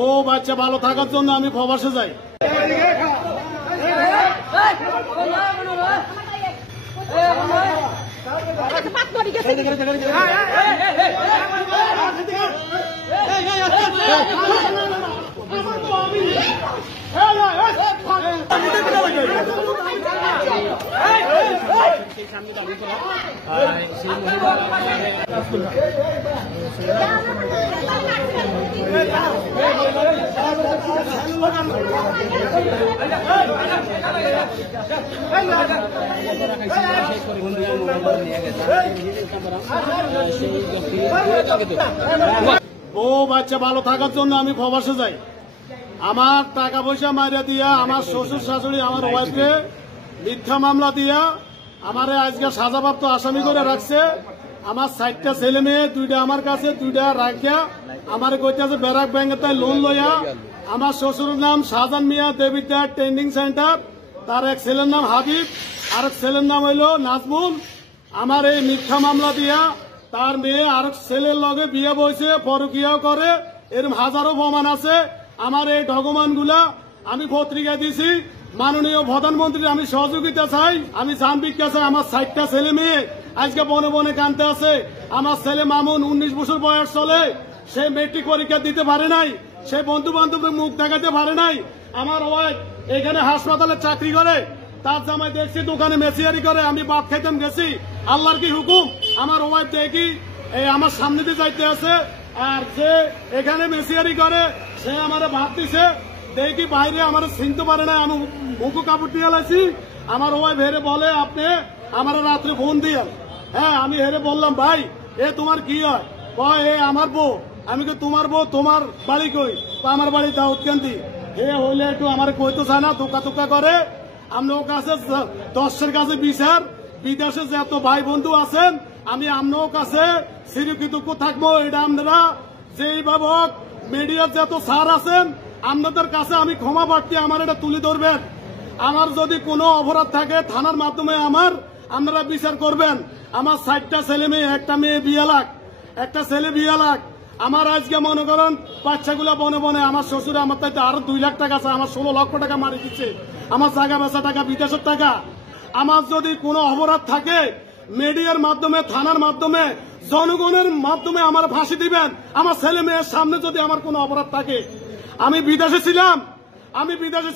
ও বাচ্চা ভালো থাকার জন্য আমি প্রবাসে যাই। ও বাচ্চা ভালো থাকার জন্য আমি প্রবাসে যাই। আমার টাকা পয়সা মারিয়া দিয়া আমার শ্বশুর শাশুড়ি আমার ওয়াইফকে মিথ্যা মামলা দিয়া আমারে আজকে সাজাপ্রাপ্ত আসামি করে রাখছে। আমার 60টা ছেলে মেয়ে, 2টা আমার কাছে, 2টা রাখিয়া আমার কইতেছে ব্যারাক ব্যাংকে তাই লোন লইয়া। আমার শ্বশুরের নাম শাহজাহান মিয়া, দেবিদ্যার ট্রেনিং সেন্টার। তার এক ছেলের নাম হাবিব, আরেক ছেলের নাম হইল নাজমুল। আমার এই মিথ্যা মামলা দিয়া তার মেয়ে আরেক ছেলের লগে বিয়ে বইছে, পরকিয়াও করে। এরকম হাজারো প্রমাণ আছে। আমার এই ডকুমেন্টগুলা আমি পত্রিকায় দিছি। মাননীয় প্রধানমন্ত্রীর আমি সহযোগিতা চাই। আমি জান ভিক্ষা চাই। আমার 60টা ছেলে মেয়ে আজকে বনে বনে কানতে আছে। আমার ছেলে মামুন 19 বছর বয়স চলে, সে মেট্রিক পরীক্ষা দিতে পারে নাই, সে বন্ধু বান্ধবের মুখ দেখাতে পারে নাই। আমার ওয়াইফ এখানে হাসপাতালে চাকরি করে, তার জামাই দেখছি দোকানে মেসিয়ারি করে। আমি ভাত খাইতাম গেছি, আল্লাহর কি হুকুম আমার ওয়াইফ দেখি এই আমার সামনে দিয়ে যাইতে আছে। আর যে এখানে মেসিয়ারি করে সে আমার ভাত দিছে, দেখি বাইরে আমার চিনতে পারে না। আমি মুখো কাপড় দিয়ে লাইছি। আমার ওয়াইফ হেরে বলে আপনি আমার রাত্রে ফোন দিয়ে। হ্যাঁ, আমি হেরে বললাম ভাই এ তোমার কি হয়? কয় এ আমার বউ। আমি কি তোমার বউ? তোমার বাড়ি কই? আমার বাড়ি দাউদকান্দি। এ হইলে একটু আমার কইতে চায় না, ধোকা ধোকা করে। আপনার কাছে 10-এর কাছে বিচার, বিদেশে যে এত ভাই বন্ধু আছেন, আমি আপনার কাছে চিরকৃতজ্ঞ থাকবো। এটা আপনারা যেইভাবে মিডিয়ার যত স্যার আছেন আপনাদের কাছে আমি ক্ষমা প্রার্থী, আমার এটা তুলে ধরবেন। আমার যদি কোনো অপরাধ থাকে থানার মাধ্যমে আপনারা বিচার করবেন। আমার 60টা ছেলে মেয়ে, একটা মেয়ে 2 লাখ, একটা ছেলে 2 লাখ। আমার আজকে মনে করেন বাচ্চাগুলা বনে বনে, আমার শ্বশুর আমার তাইতে আরো 2 লাখ টাকা আছে। আমার 16 লক্ষ টাকা মারি দিচ্ছে, আমার জায়গা বেচা টাকা, বিদেশের টাকা। আমার যদি কোনো অপরাধ থাকে মিডিয়ার মাধ্যমে, থানার মাধ্যমে, জনগণের মাধ্যমে আমার ফাঁসি দিবেন। আমার ছেলে মেয়ের সামনে যদি আমার কোনো অপরাধ থাকে। আমি বিদেশে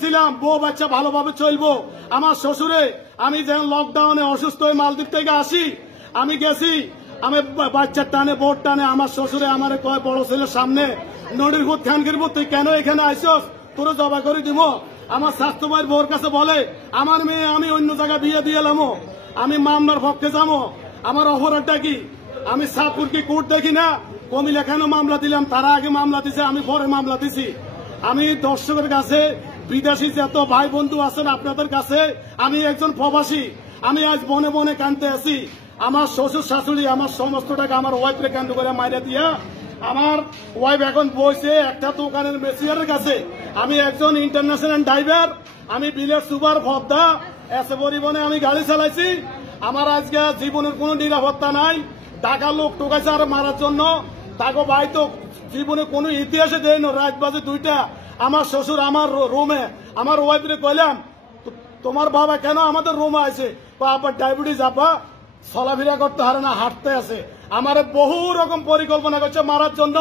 ছিলাম, বউ বাচ্চা ভালোভাবে চলবো। আমার শ্বশুরে আমি যেন লকডাউনে অসুস্থ হয়ে মালদ্বীপ থেকে আসি, আমি গেছি, আমি বাচ্চার টানে বোট টানে আমার শ্বশুরে আমার কয় বড় ছেলের সামনে নদীর ভূত খানকির ভূত তুই কেন এখানে আইসস, তোরা জবা করে দিব। আমার স্বাস্থ্য ভাইয়ের বউর কাছে বলে আমার মেয়ে আমি অন্য জায়গায় বিয়ে দিয়ে এলাম, আমি মামলার পক্ষে যাবো। আমার অপরাধটা কি? আমি সাতপুর কি কোর্ট দেখি না? কমিলা কেন মামলা দিলাম? তারা আগে মামলা দিছে, আমি পরে মামলা দিছি। আমি দর্শকের কাছে, বিদেশি যত ভাই বন্ধু আছেন আপনাদের কাছে, আমি একজন প্রবাসী। আমি আজ বনে বনে কানতে আছি। আমার শ্বশুর শাশুড়ি আমার সমস্ত টাকা আমার ওয়াইফরে কান্ড করে মাইরা দিয়া, আমার ওয়াইফ এখন বসে একটা দোকানের মেসিয়ারের কাছে। আমি একজন ইন্টারন্যাশনাল ড্রাইভার, আমি বিলের সুপার ভদ্দা, এসে পরিবহনে আমি গাড়ি চালাইছি। আমার আজকে জীবনের কোনো নিরাপত্তা নাই। টাকা লোক টোকাইছে আর মারার জন্য। তাকে ভাই তো জীবনে কোনো ইতিহাসে দেয় না। রাত বাজে 2টা, আমার শ্বশুর আমার রুমে, আমার ওয়াইফরে কইলাম তোমার বাবা কেন আমাদের রুমে আছে? আবার ডায়াবেটিস, আপা চলাফেরা করতে পারে না, হাঁটতে আছে। আমার বহু রকম পরিকল্পনা করছে মারার জন্য।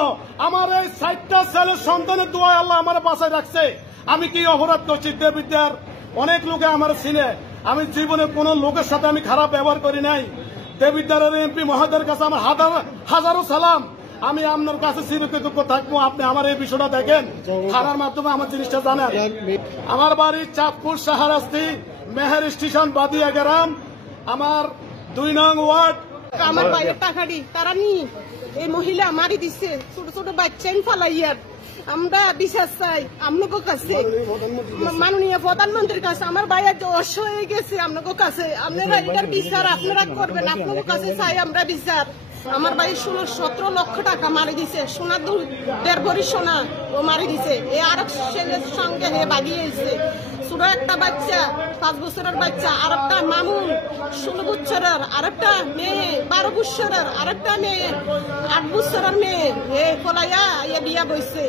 আমার এই 60টা ছেলের সন্তানের দোয়া আল্লাহ আমার বাঁচায় রাখছে। আমি কি অপরাধ করছি? দেবিদ্যার অনেক লোকে আমার চিনে। আমি জীবনে কোন লোকের সাথে আমি খারাপ ব্যবহার করি নাই। দেবিদ্যারের এমপি মহোদয়ের কাছে আমার হাজারো সালাম। আমি আপনার কাছে চিরকৃতজ্ঞ থাকবো। আপনি আমার এই বিষয়টা দেখেন, থানার মাধ্যমে আমার জিনিসটা জানেন। আমার বাড়ি চাঁদপুর শাহরাস্তি, মেহের স্টেশন, বাদিয়া গ্রাম, আমার 2 নং ওয়ার্ড। আমার বাইরে টাকাটি তারা নি এই মহিলা মারি দিচ্ছে, ছোট ছোট বাচ্চা ফলাইয়ার। আমরা বিশ্বাস চাই আপনাদের কাছে, মাননীয় প্রধানমন্ত্রীর কাছে। আমার ভাইয়ের অস হয়ে গেছে আপনাদের কাছে, আপনারা এটার বিচার আপনারা করবেন। আপনাদের কাছে চাই আমরা বিচার। আমার ভাই 16-17 লক্ষ টাকা মারি দিছে, সোনা 1.5 ভরি সোনা ও মারি দিছে। এ আর ছেলের সঙ্গে বাগিয়েছে, ছোট একটা বাচ্চা। 5 বছরের বাচ্চা, আরেকটা মামুন 16 বছরের, আরেকটা মেয়ে 12 বছরের, আরেকটা মেয়ে 8 বছরের মেয়ে, এ ফলাইয়া বিয়া বইছে।